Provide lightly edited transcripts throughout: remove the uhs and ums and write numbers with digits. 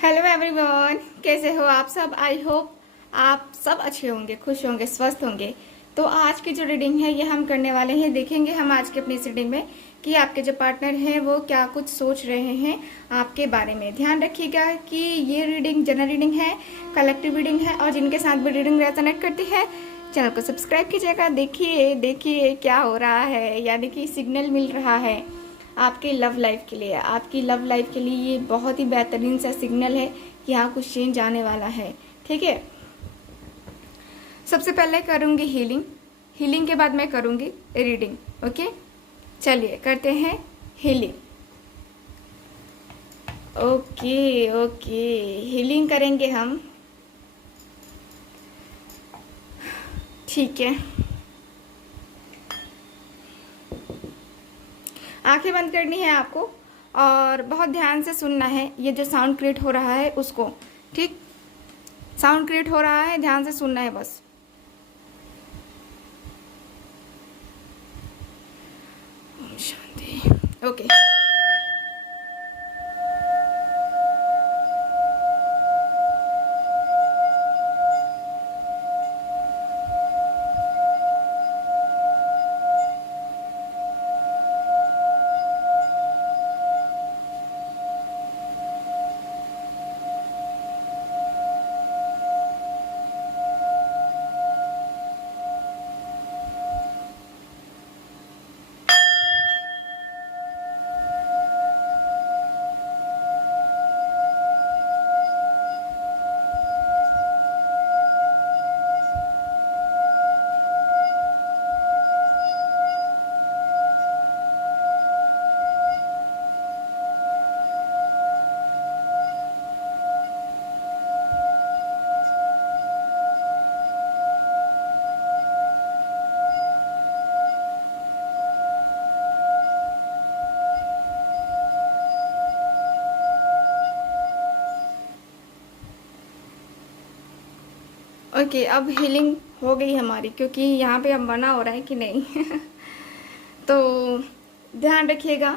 Hello everyone, कैसे हो आप सब। आई होप आप सब अच्छे होंगे, खुश होंगे, स्वस्थ होंगे। तो आज की जो रीडिंग है ये हम करने वाले हैं। देखेंगे हम आज की अपनी इस रीडिंग में कि आपके जो पार्टनर हैं वो क्या कुछ सोच रहे हैं आपके बारे में। ध्यान रखिएगा कि ये रीडिंग जनरल रीडिंग है, कलेक्टिव रीडिंग है, और जिनके साथ भी रीडिंग रेजोनेट करती है चैनल को सब्सक्राइब कीजिएगा। देखिए देखिए क्या हो रहा है, यानी कि सिग्नल मिल रहा है आपके लव लाइफ के लिए। आपकी लव लाइफ के लिए ये बहुत ही बेहतरीन सा सिग्नल है कि यहाँ कुछ चेंज आने वाला है। ठीक है, सबसे पहले करूँगी हीलिंग, हीलिंग के बाद मैं करूँगी रीडिंग। ओके, चलिए करते हैं हीलिंग। ओके ओके, हीलिंग करेंगे हम। ठीक है, आंखें बंद करनी है आपको और बहुत ध्यान से सुनना है ये जो साउंड क्रिएट हो रहा है उसको। ठीक, साउंड क्रिएट हो रहा है, ध्यान से सुनना है बस। ओम शांति। ओके, ओके, अब हीलिंग हो गई हमारी, क्योंकि यहाँ पे अब मना हो रहा है कि नहीं तो ध्यान रखिएगा,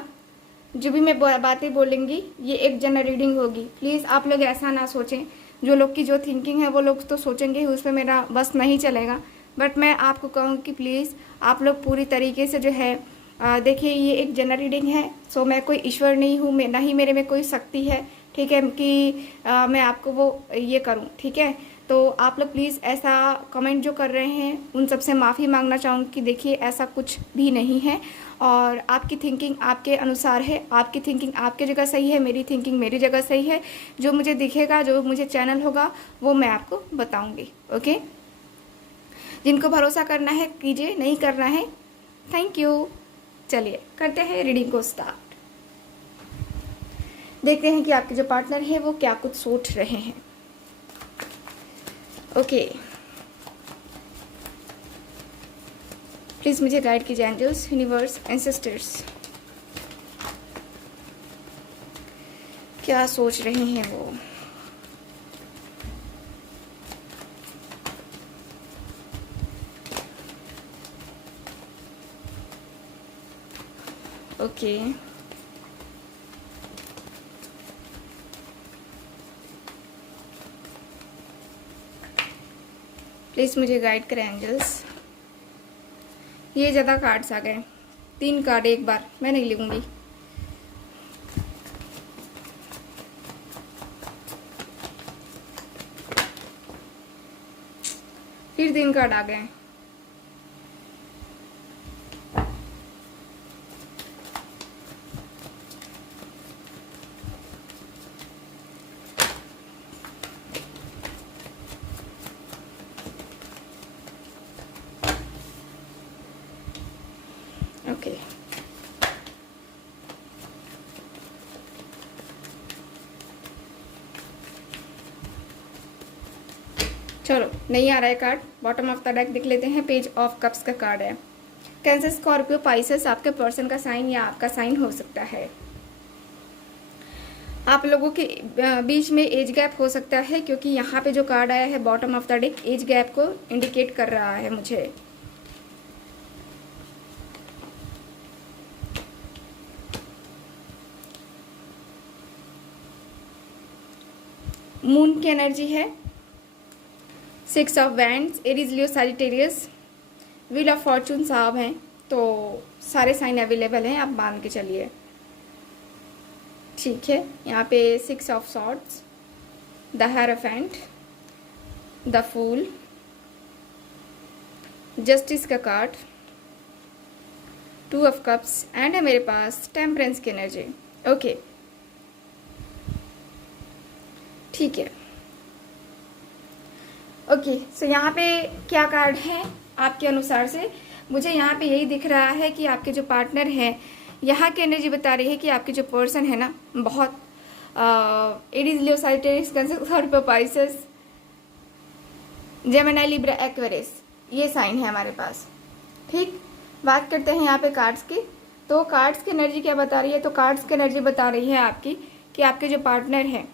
जो भी मैं बातें बोलूँगी ये एक जनरल रीडिंग होगी। प्लीज़ आप लोग ऐसा ना सोचें, जो लोग की जो थिंकिंग है वो लोग तो सोचेंगे, उस पर मेरा बस नहीं चलेगा। बट मैं आपको कहूँगी कि प्लीज़ आप लोग पूरी तरीके से जो है देखिए, ये एक जनरल रीडिंग है। सो मैं कोई ईश्वर नहीं हूँ, मैं ना ही मेरे में कोई शक्ति है, ठीक है, कि मैं आपको वो ये करूँ। ठीक है, तो आप लोग प्लीज़ ऐसा कमेंट जो कर रहे हैं उन सब से माफ़ी मांगना चाहूँगी कि देखिए ऐसा कुछ भी नहीं है, और आपकी थिंकिंग आपके अनुसार है, आपकी थिंकिंग आपकी जगह सही है, मेरी थिंकिंग मेरी जगह सही है। जो मुझे दिखेगा, जो मुझे चैनल होगा वो मैं आपको बताऊँगी। ओके, जिनको भरोसा करना है कीजिए, नहीं करना है थैंक यू। चलिए करते हैं रीडिंग को स्टार्ट। देखते हैं कि आपके जो पार्टनर है वो क्या कुछ सोच रहे हैं। ओके, प्लीज मुझे गाइड कीजिए एंजल्स, यूनिवर्स, एंसेस्टर्स, क्या सोच रहे हैं वो। ओके, प्लीज़ मुझे गाइड करें एंजल्स। ये ज़्यादा कार्ड्स आ गए, 3 कार्ड एक बार, मैं नहीं लूँगी। फिर 3 कार्ड आ गए। ओके, चलो नहीं आ रहा है card, bottom of the deck देख लेते हैं। पेज ऑफ कप्स का कार्ड है। कैंसर, स्कॉर्पियो, पाइसेस आपके पर्सन का साइन या आपका साइन हो सकता है। आप लोगों के बीच में एज गैप हो सकता है, क्योंकि यहाँ पे जो कार्ड आया है bottom of the deck age gap को इंडिकेट कर रहा है मुझे। मून की एनर्जी है, 6 of wands, Aries, Leo, Sagittarius, wheel of Fortune साहब हैं, तो सारे साइन अवेलेबल हैं, आप मान के चलिए। ठीक है, यहाँ पे 6 of swords, the hierophant, the fool, justice का कार्ड, 2 ऑफ कप्स एंड है मेरे पास टेम्परेंस की एनर्जी। ओके, ठीक है। ओके, सो यहाँ पे क्या कार्ड है आपके अनुसार से? मुझे यहाँ पे यही दिख रहा है कि आपके जो पार्टनर हैं, यहाँ की एनर्जी बता रही है कि आपके जो पर्सन है ना, बहुत Aries, Leo, Sagittarius, Cancer, Scorpio, Pisces, Gemini, Libra, Aquarius, ये साइन है हमारे पास। ठीक, बात करते हैं यहाँ पे कार्ड्स की। तो कार्ड्स की एनर्जी क्या बता रही है? तो कार्ड्स की एनर्जी बता रही है आपकी कि आपके जो पार्टनर है,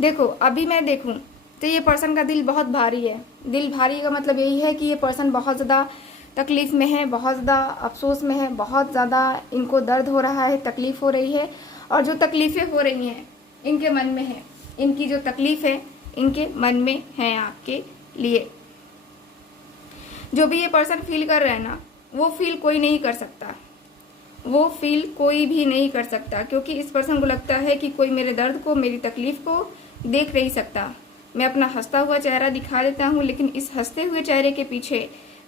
देखो अभी मैं देखूं तो ये पर्सन का दिल बहुत भारी है। दिल भारी का मतलब यही है कि ये पर्सन बहुत ज़्यादा तकलीफ़ में है, बहुत ज़्यादा अफसोस में है, बहुत ज़्यादा इनको दर्द हो रहा है, तकलीफ़ हो रही है। और जो तकलीफ़ें हो रही हैं इनके मन में है, इनकी जो तकलीफ़ है इनके मन में है आपके लिए। जो भी ये पर्सन फील कर रहे हैं ना, वो फील कोई नहीं कर सकता, वो फील कोई भी नहीं कर सकता, क्योंकि इस पर्सन को लगता है कि कोई मेरे दर्द को, मेरी तकलीफ़ को देख नहीं सकता। मैं अपना हंसता हुआ चेहरा दिखा देता हूँ, लेकिन इस हंसते हुए चेहरे के पीछे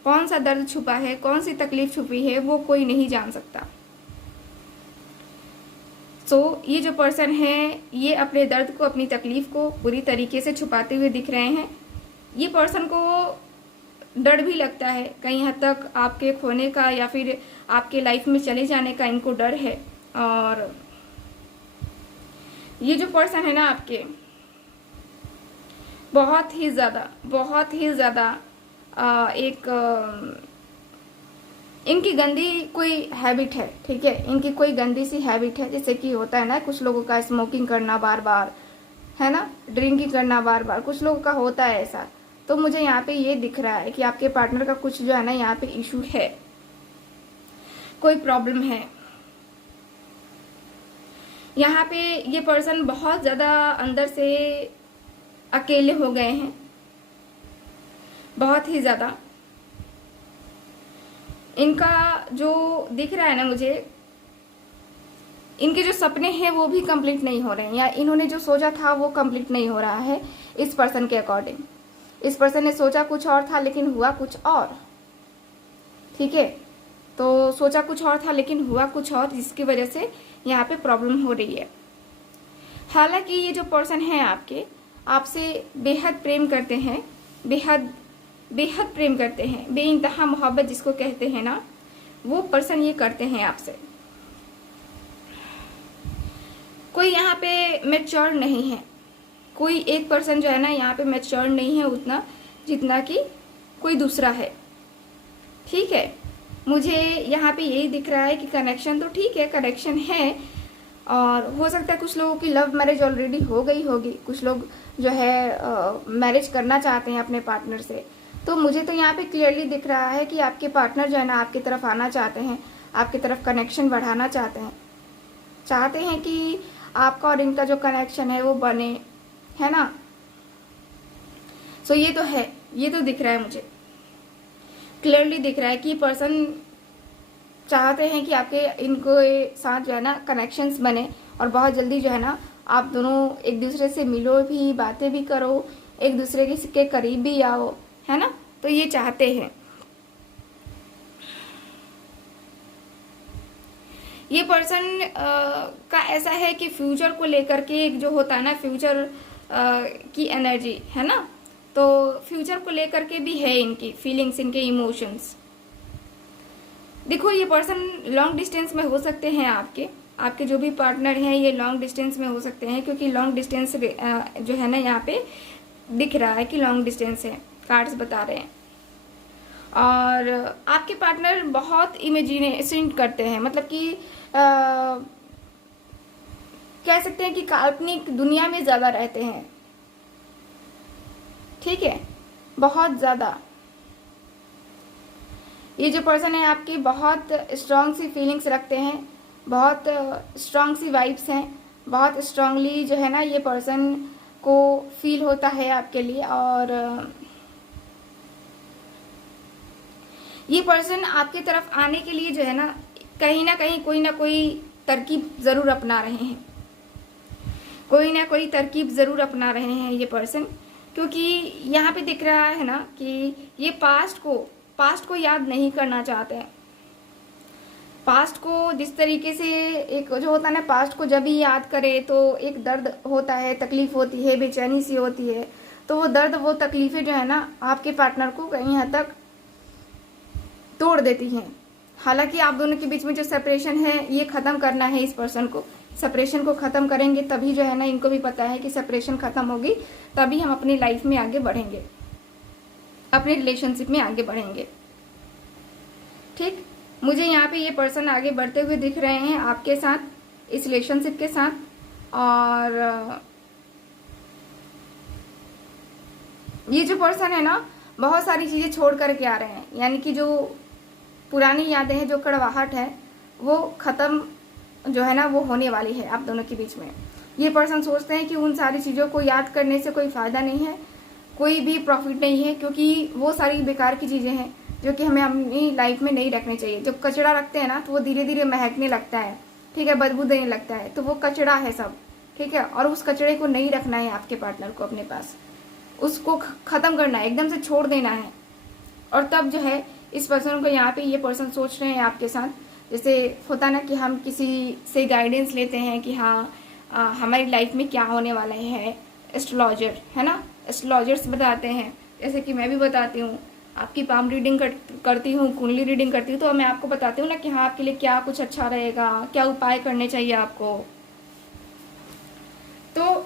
कौन सा दर्द छुपा है, कौन सी तकलीफ छुपी है, वो कोई नहीं जान सकता। सो ये जो पर्सन है, ये अपने दर्द को, अपनी तकलीफ को पूरी तरीके से छुपाते हुए दिख रहे हैं। ये पर्सन को डर भी लगता है कहीं हद तक आपके खोने का, या फिर आपके लाइफ में चले जाने का इनको डर है। और ये जो पर्सन है ना आपके, बहुत ही ज़्यादा इनकी गंदी कोई हैबिट है। ठीक है, इनकी कोई गंदी सी हैबिट है, जैसे कि होता है ना कुछ लोगों का स्मोकिंग करना बार बार, है ना, ड्रिंकिंग करना बार बार, कुछ लोगों का होता है ऐसा। तो मुझे यहाँ पे ये दिख रहा है कि आपके पार्टनर का कुछ जो है ना यहाँ पे इशू है, कोई प्रॉब्लम है। यहाँ पे ये पर्सन बहुत ज़्यादा अंदर से अकेले हो गए हैं, बहुत ही ज़्यादा। इनका जो दिख रहा है ना मुझे, इनके जो सपने हैं वो भी कंप्लीट नहीं हो रहे हैं, या इन्होंने जो सोचा था वो कंप्लीट नहीं हो रहा है इस पर्सन के अकॉर्डिंग। इस पर्सन ने सोचा कुछ और था लेकिन हुआ कुछ और। ठीक है, तो सोचा कुछ और था लेकिन हुआ कुछ और, जिसकी वजह से यहाँ पे प्रॉब्लम हो रही है। हालांकि ये जो पर्सन है आपके, आपसे बेहद प्रेम करते हैं, बेहद प्रेम करते हैं, बेइंतहा मोहब्बत जिसको कहते हैं ना, वो पर्सन ये करते हैं आपसे। कोई यहाँ पे मैच्योर नहीं है, कोई एक पर्सन जो है ना यहाँ पे मैच्योर नहीं है उतना जितना कि कोई दूसरा है। ठीक है, मुझे यहाँ पे यही दिख रहा है कि कनेक्शन तो ठीक है, कनेक्शन है, और हो सकता है कुछ लोगों की लव मैरिज ऑलरेडी हो गई होगी, कुछ लोग जो है मैरिज करना चाहते हैं अपने पार्टनर से। तो मुझे तो यहाँ पे क्लियरली दिख रहा है कि आपके पार्टनर जो है ना आपकी तरफ आना चाहते हैं, आपकी तरफ कनेक्शन बढ़ाना चाहते हैं कि आपका और इनका जो कनेक्शन है वो बने, है ना। सो ये तो है, ये तो दिख रहा है, मुझे क्लियरली दिख रहा है कि पर्सन चाहते हैं कि आपके इनको साथ जो है ना कनेक्शंस बने, और बहुत जल्दी जो है ना आप दोनों एक दूसरे से मिलो भी, बातें भी करो, एक दूसरे के करीब भी आओ, है ना। तो ये चाहते हैं। ये पर्सन का ऐसा है कि फ्यूचर को लेकर के एक जो होता है ना, फ्यूचर की एनर्जी है ना, तो फ्यूचर को लेकर के भी है इनकी फीलिंग्स, इनके इमोशंस। देखो ये पर्सन लॉन्ग डिस्टेंस में हो सकते हैं, आपके जो भी पार्टनर हैं ये लॉन्ग डिस्टेंस में हो सकते हैं, क्योंकि लॉन्ग डिस्टेंस जो है ना यहाँ पे दिख रहा है कि लॉन्ग डिस्टेंस है, कार्ड्स बता रहे हैं। और आपके पार्टनर बहुत इमेजिनेशन करते हैं, मतलब कि कह सकते हैं कि काल्पनिक दुनिया में ज़्यादा रहते हैं। ठीक है, बहुत ज़्यादा। ये जो पर्सन है आपकी बहुत स्ट्रॉन्ग सी फीलिंग्स रखते हैं, बहुत स्ट्रॉन्ग सी वाइब्स हैं, बहुत स्ट्रांगली जो है ना ये पर्सन को फील होता है आपके लिए। और ये पर्सन आपकी तरफ आने के लिए जो है ना कहीं कोई ना कोई तरकीब ज़रूर अपना रहे हैं, कोई ना कोई तरकीब ज़रूर अपना रहे हैं ये पर्सन, क्योंकि यहाँ पे दिख रहा है ना कि ये पास्ट को याद नहीं करना चाहते हैं। पास्ट को जिस तरीके से एक जो होता है ना, पास्ट को जब भी याद करे तो एक दर्द होता है, तकलीफ होती है, बेचैनी सी होती है। तो वो दर्द, वो तकलीफ़ें जो है ना आपके पार्टनर को कहीं हद तक तोड़ देती हैं। हालांकि आप दोनों के बीच में जो सेपरेशन है ये ख़त्म करना है इस पर्सन को। सेपरेशन को ख़त्म करेंगे तभी जो है ना, इनको भी पता है कि सेपरेशन ख़त्म होगी तभी हम अपनी लाइफ में आगे बढ़ेंगे, अपने रिलेशनशिप में आगे बढ़ेंगे। ठीक, मुझे यहाँ पे ये पर्सन आगे बढ़ते हुए दिख रहे हैं आपके साथ, इस रिलेशनशिप के साथ। और ये जो पर्सन है ना बहुत सारी चीज़ें छोड़ करके आ रहे हैं, यानी कि जो पुरानी यादें हैं, जो कड़वाहट है वो ख़त्म जो है ना वो होने वाली है आप दोनों के बीच में। ये पर्सन सोचते हैं कि उन सारी चीज़ों को याद करने से कोई फ़ायदा नहीं है, कोई भी प्रॉफिट नहीं है, क्योंकि वो सारी बेकार की चीज़ें हैं जो कि हमें अपनी लाइफ में नहीं रखनी चाहिए। जब कचरा रखते हैं ना तो वो धीरे धीरे महकने लगता है, ठीक है, बदबू देने लगता है, तो वो कचरा है सब, ठीक है। और उस कचरे को नहीं रखना है आपके पार्टनर को अपने पास, उसको ख़त्म करना है, एकदम से छोड़ देना है। और तब जो है इस पर्सन को यहाँ पे ये पर्सन सोच रहे हैं आपके साथ, जैसे होता ना कि हम किसी से गाइडेंस लेते हैं कि हाँ हमारी लाइफ में क्या होने वाला है, एस्ट्रोलॉजर है ना, एस्ट्रोलॉजर्स बताते हैं, जैसे कि मैं भी बताती हूँ, आपकी पाम रीडिंग करती हूँ, कुंडली रीडिंग करती हूँ, तो मैं आपको बताती हूँ ना कि हाँ आपके लिए क्या कुछ अच्छा रहेगा, क्या उपाय करने चाहिए आपको। तो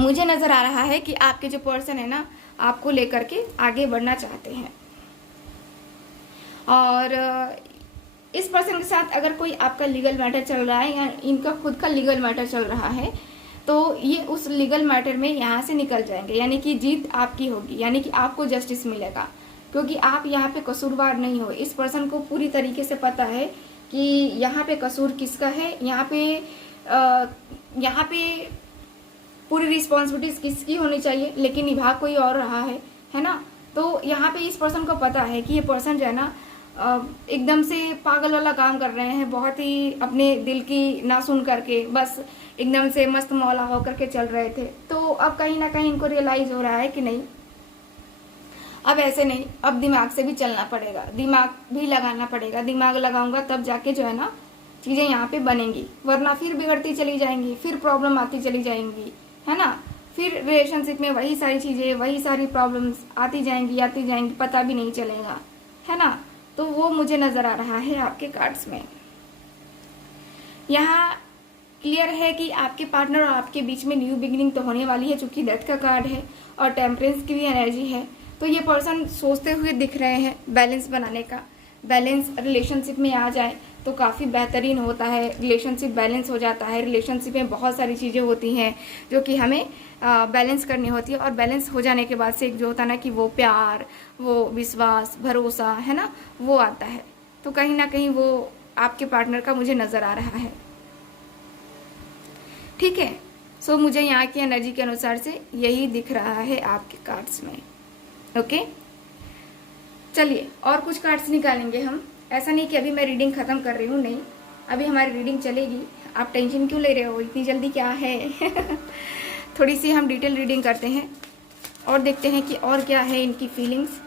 मुझे नज़र आ रहा है कि आपके जो पर्सन है ना आपको लेकर के आगे बढ़ना चाहते हैं। और इस पर्सन के साथ अगर कोई आपका लीगल मैटर चल रहा है या इनका खुद का लीगल मैटर चल रहा है तो ये उस लीगल मैटर में यहाँ से निकल जाएंगे, यानी कि जीत आपकी होगी, यानी कि आपको जस्टिस मिलेगा, क्योंकि आप यहाँ पे कसूरवार नहीं हो। इस पर्सन को पूरी तरीके से पता है कि यहाँ पे कसूर किसका है, यहाँ पे पूरी रिस्पॉन्सिबिलिटीज किसकी होनी चाहिए, लेकिन निभा कोई और रहा है ना। तो यहाँ पे इस पर्सन को पता है कि ये पर्सन जो है ना एकदम से पागल वाला काम कर रहे हैं, बहुत ही अपने दिल की ना सुन करके बस एकदम से मस्त मौला होकर के चल रहे थे। तो अब कहीं ना कहीं इनको रियलाइज हो रहा है कि नहीं, अब ऐसे नहीं, अब दिमाग से भी चलना पड़ेगा, दिमाग भी लगाना पड़ेगा, दिमाग लगाऊंगा तब जाके जो है ना चीज़ें यहाँ पे बनेंगी, वरना फिर बिगड़ती चली जाएंगी, फिर प्रॉब्लम आती चली जाएंगी, है ना। फिर रिलेशनशिप में वही सारी चीज़ें, वही सारी प्रॉब्लम्स आती जाएंगी, पता भी नहीं चलेगा, है ना। तो वो मुझे नज़र आ रहा है आपके कार्ड्स में। यहाँ क्लियर है कि आपके पार्टनर और आपके बीच में न्यू बिगिनिंग तो होने वाली है, चूंकि डेथ का कार्ड है और टेम्परेंस की भी एनर्जी है। तो ये पर्सन सोचते हुए दिख रहे हैं बैलेंस बनाने का, बैलेंस रिलेशनशिप में आ जाए तो काफ़ी बेहतरीन होता है, रिलेशनशिप बैलेंस हो जाता है। रिलेशनशिप में बहुत सारी चीज़ें होती हैं जो कि हमें बैलेंस करनी होती है, और बैलेंस हो जाने के बाद से एक जो होता है ना कि वो प्यार, वो विश्वास, भरोसा, है ना, वो आता है। तो कहीं ना कहीं वो आपके पार्टनर का मुझे नज़र आ रहा है, ठीक है। सो मुझे यहाँ की एनर्जी के अनुसार से यही दिख रहा है आपके कार्ड्स में। ओके, चलिए और कुछ कार्ड्स निकालेंगे हम। ऐसा नहीं कि अभी मैं रीडिंग ख़त्म कर रही हूँ, नहीं, अभी हमारी रीडिंग चलेगी। आप टेंशन क्यों ले रहे हो, इतनी जल्दी क्या है थोड़ी सी हम डिटेल रीडिंग करते हैं और देखते हैं कि और क्या है इनकी फीलिंग्स,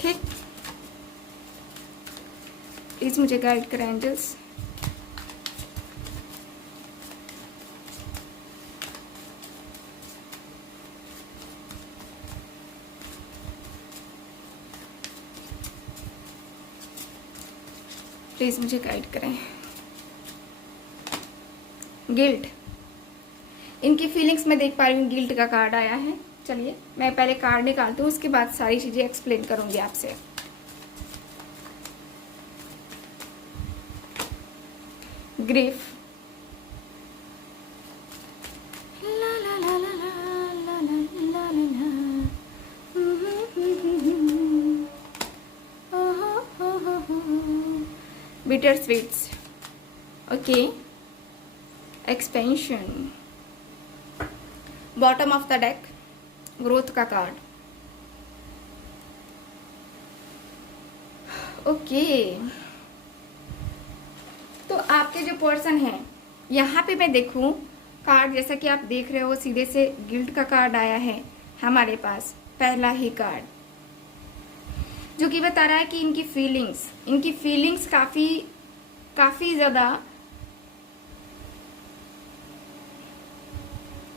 ठीक। प्लीज़ मुझे गाइड करें एंजल्स। प्लीज़ मुझे गाइड करें। गिल्ट, इनकी फीलिंग्स में देख पा रही हूँ, गिल्ट का कार्ड आया है। चलिए मैं पहले कार्ड निकालती हूँ, उसके बाद सारी चीज़ें एक्सप्लेन करूँगी आपसे। Grief, bitter sweets, okay, expansion, bottom of the deck, growth का कार्ड। ओके, तो आपके जो पर्सन है, यहाँ पे मैं देखूं कार्ड, जैसा कि आप देख रहे हो सीधे से गिल्ट का कार्ड आया है हमारे पास, पहला ही कार्ड, जो कि बता रहा है कि इनकी फीलिंग्स काफी ज्यादा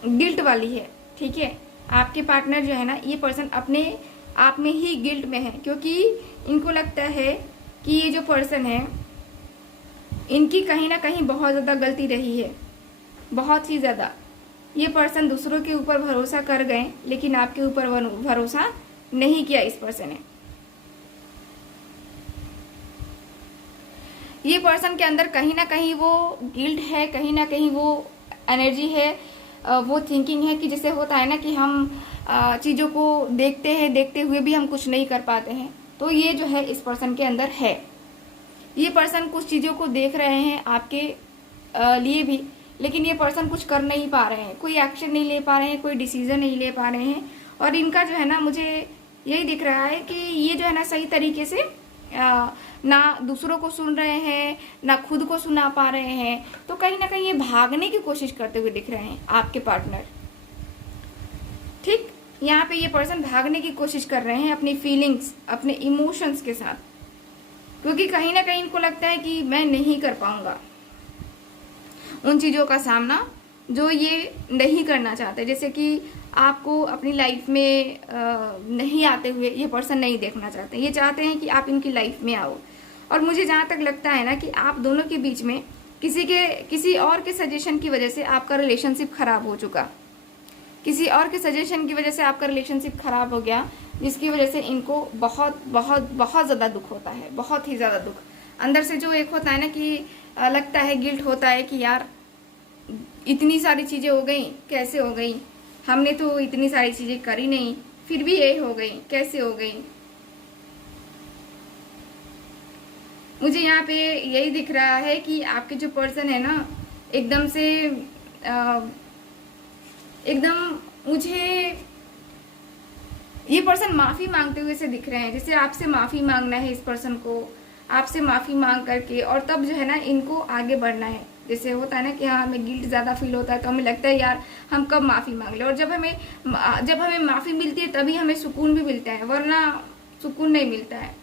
गिल्ट वाली है। ठीक है, आपके पार्टनर जो है ना, ये पर्सन अपने आप में ही गिल्ट में है, क्योंकि इनको लगता है कि ये जो पर्सन है, इनकी कहीं ना कहीं बहुत ज़्यादा गलती रही है, बहुत ही ज़्यादा। ये पर्सन दूसरों के ऊपर भरोसा कर गए, लेकिन आपके ऊपर भरोसा नहीं किया इस पर्सन ने। ये पर्सन के अंदर कहीं ना कहीं वो गिल्ट है, कहीं ना कहीं वो एनर्जी है, वो थिंकिंग है कि जैसे होता है ना कि हम चीज़ों को देखते हुए भी हम कुछ नहीं कर पाते हैं। तो ये जो है इस पर्सन के अंदर है। ये पर्सन कुछ चीज़ों को देख रहे हैं आपके लिए भी, लेकिन ये पर्सन कुछ कर नहीं पा रहे हैं, कोई एक्शन नहीं ले पा रहे हैं, कोई डिसीजन नहीं ले पा रहे हैं। और इनका जो है ना, मुझे यही दिख रहा है कि ये जो है ना सही तरीके से ना दूसरों को सुन रहे हैं, ना खुद को सुना पा रहे हैं। तो कहीं ना कहीं ये भागने की कोशिश करते हुए दिख रहे हैं आपके पार्टनर। ठीक, यहाँ पे ये पर्सन भागने की कोशिश कर रहे हैं अपनी फीलिंग्स, अपने इमोशंस के साथ, क्योंकि कहीं ना कहीं इनको लगता है कि मैं नहीं कर पाऊंगा उन चीज़ों का सामना जो ये नहीं करना चाहते। जैसे कि आपको अपनी लाइफ में नहीं आते हुए ये पर्सन नहीं देखना चाहते, ये चाहते हैं कि आप इनकी लाइफ में आओ। और मुझे जहाँ तक लगता है ना कि आप दोनों के बीच में किसी और के सजेशन की वजह से आपका रिलेशनशिप खराब हो चुका, किसी और के सजेशन की वजह से आपका रिलेशनशिप खराब हो गया, जिसकी वजह से इनको बहुत बहुत बहुत ज़्यादा दुख होता है, बहुत ही ज़्यादा दुख अंदर से। जो एक होता है ना कि लगता है, गिल्ट होता है कि यार इतनी सारी चीज़ें हो गई, कैसे हो गई, हमने तो इतनी सारी चीज़ें करी नहीं, फिर भी ये हो गई, कैसे हो गई। मुझे यहाँ पे यही दिख रहा है कि आपके जो पर्सन है ना, एकदम से एकदम मुझे ये पर्सन माफ़ी मांगते हुए से दिख रहे हैं। जैसे आपसे माफ़ी मांगना है इस पर्सन को, आपसे माफ़ी मांग करके, और तब जो है ना इनको आगे बढ़ना है। जैसे होता है ना कि हाँ हमें गिल्ट ज़्यादा फील होता है, तो हमें लगता है यार हम कब माफ़ी मांग ले, और जब हमें माफ़ी मिलती है तभी हमें सुकून भी मिलता है, वरना सुकून नहीं मिलता है,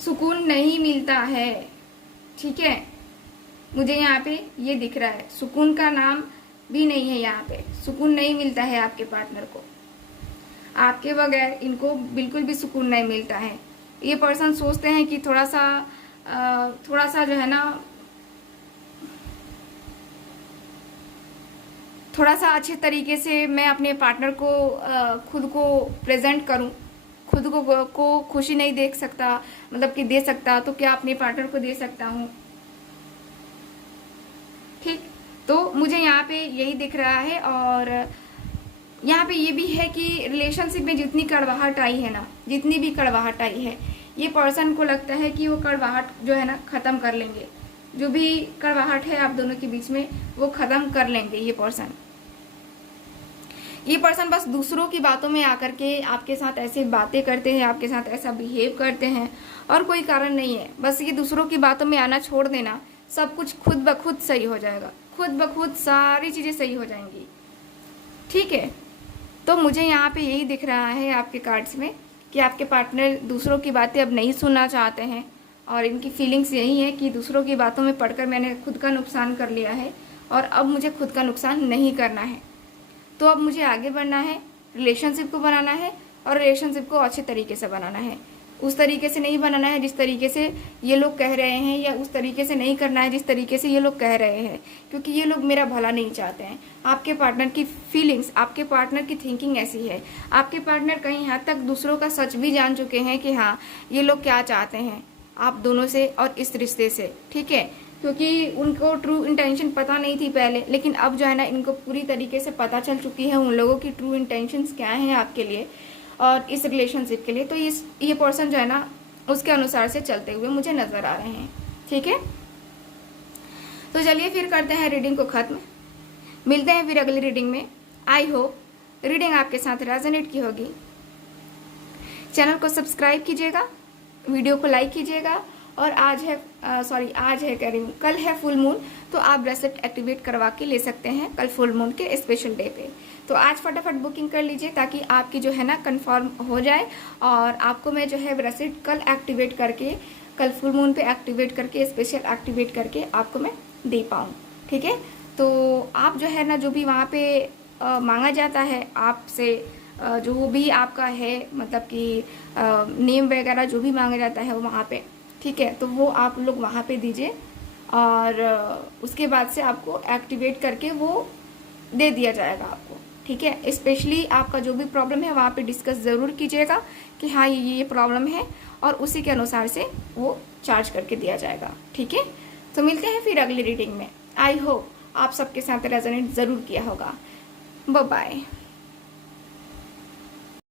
सुकून नहीं मिलता है। ठीक है, मुझे यहाँ पे ये दिख रहा है, सुकून का नाम भी नहीं है यहाँ पे, सुकून नहीं मिलता है आपके पार्टनर को, आपके बगैर इनको बिल्कुल भी सुकून नहीं मिलता है। ये पर्सन सोचते हैं कि थोड़ा सा जो है ना, थोड़ा सा अच्छे तरीके से मैं अपने पार्टनर को खुद को प्रेजेंट करूं, खुद को खुशी नहीं देख सकता, मतलब कि दे सकता, तो क्या अपने पार्टनर को दे सकता हूं। ठीक, तो मुझे यहाँ पे यही दिख रहा है। और यहाँ पे ये भी है कि रिलेशनशिप में जितनी कड़वाहट आई है ना, जितनी भी कड़वाहट आई है, ये पर्सन को लगता है कि वो कड़वाहट जो है ना ख़त्म कर लेंगे, जो भी कड़वाहट है आप दोनों के बीच में वो ख़त्म कर लेंगे। ये पर्सन बस दूसरों की बातों में आकर के आपके साथ ऐसे बातें करते हैं, आपके साथ ऐसा बिहेव करते हैं, और कोई कारण नहीं है। बस ये दूसरों की बातों में आना छोड़ देना, सब कुछ खुद ब खुद सही हो जाएगा, खुद ब खुद सारी चीज़ें सही हो जाएंगी। ठीक है, तो मुझे यहाँ पे यही दिख रहा है आपके कार्ड्स में कि आपके पार्टनर दूसरों की बातें अब नहीं सुनना चाहते हैं, और इनकी फीलिंग्स यही है कि दूसरों की बातों में पढ़कर मैंने खुद का नुकसान कर लिया है, और अब मुझे खुद का नुकसान नहीं करना है। तो अब मुझे आगे बढ़ना है, रिलेशनशिप को बनाना है, और रिलेशनशिप को अच्छे तरीके से बनाना है। उस तरीके से नहीं बनाना है जिस तरीके से ये लोग कह रहे हैं, या उस तरीके से नहीं करना है जिस तरीके से ये लोग कह रहे हैं, क्योंकि ये लोग मेरा भला नहीं चाहते हैं। आपके पार्टनर की फीलिंग्स, आपके पार्टनर की थिंकिंग ऐसी है। आपके पार्टनर कहीं हद तक दूसरों का सच भी जान चुके हैं कि हाँ ये लोग क्या चाहते हैं आप दोनों से और इस रिश्ते से। ठीक है, क्योंकि उनको ट्रू इंटेंशन पता नहीं थी पहले, लेकिन अब जो है ना इनको पूरी तरीके से पता चल चुकी है उन लोगों की ट्रू इंटेंशंस क्या हैं आपके लिए और इस रिलेशनशिप के लिए। तो ये पर्सन जो है ना उसके अनुसार से चलते हुए मुझे नज़र आ रहे हैं। ठीक है, तो चलिए फिर करते हैं रीडिंग को ख़त्म। मिलते हैं फिर अगली रीडिंग में। आई होप रीडिंग आपके साथ रेजोनेट की होगी। चैनल को सब्सक्राइब कीजिएगा, वीडियो को लाइक कीजिएगा, और आज है कह रही हूँ, कल है फुल मून, तो आप ब्रेसलेट एक्टिवेट करवा के ले सकते हैं कल फुल मून के स्पेशल डे पे। तो आज फटाफट बुकिंग कर लीजिए ताकि आपकी जो है ना कंफर्म हो जाए, और आपको मैं जो है ब्रेसलेट कल एक्टिवेट करके, कल फुल मून पे एक्टिवेट करके, स्पेशल एक्टिवेट करके आपको मैं दे पाऊँ। ठीक है, तो आप जो है ना, जो भी वहाँ पे मांगा जाता है आपसे, जो भी आपका है, मतलब कि नेम वगैरह जो भी मांगा जाता है वहाँ पे, ठीक है, तो वो आप लोग वहाँ पे दीजिए, और उसके बाद से आपको एक्टिवेट करके वो दे दिया जाएगा आपको। ठीक है, स्पेशली आपका जो भी प्रॉब्लम है वहाँ पे डिस्कस ज़रूर कीजिएगा कि हाँ ये प्रॉब्लम है, और उसी के अनुसार से वो चार्ज करके दिया जाएगा। ठीक है, तो मिलते हैं फिर अगली रीडिंग में। आई होप आप सबके साथ रेजोनेट ज़रूर किया होगा। Bye bye.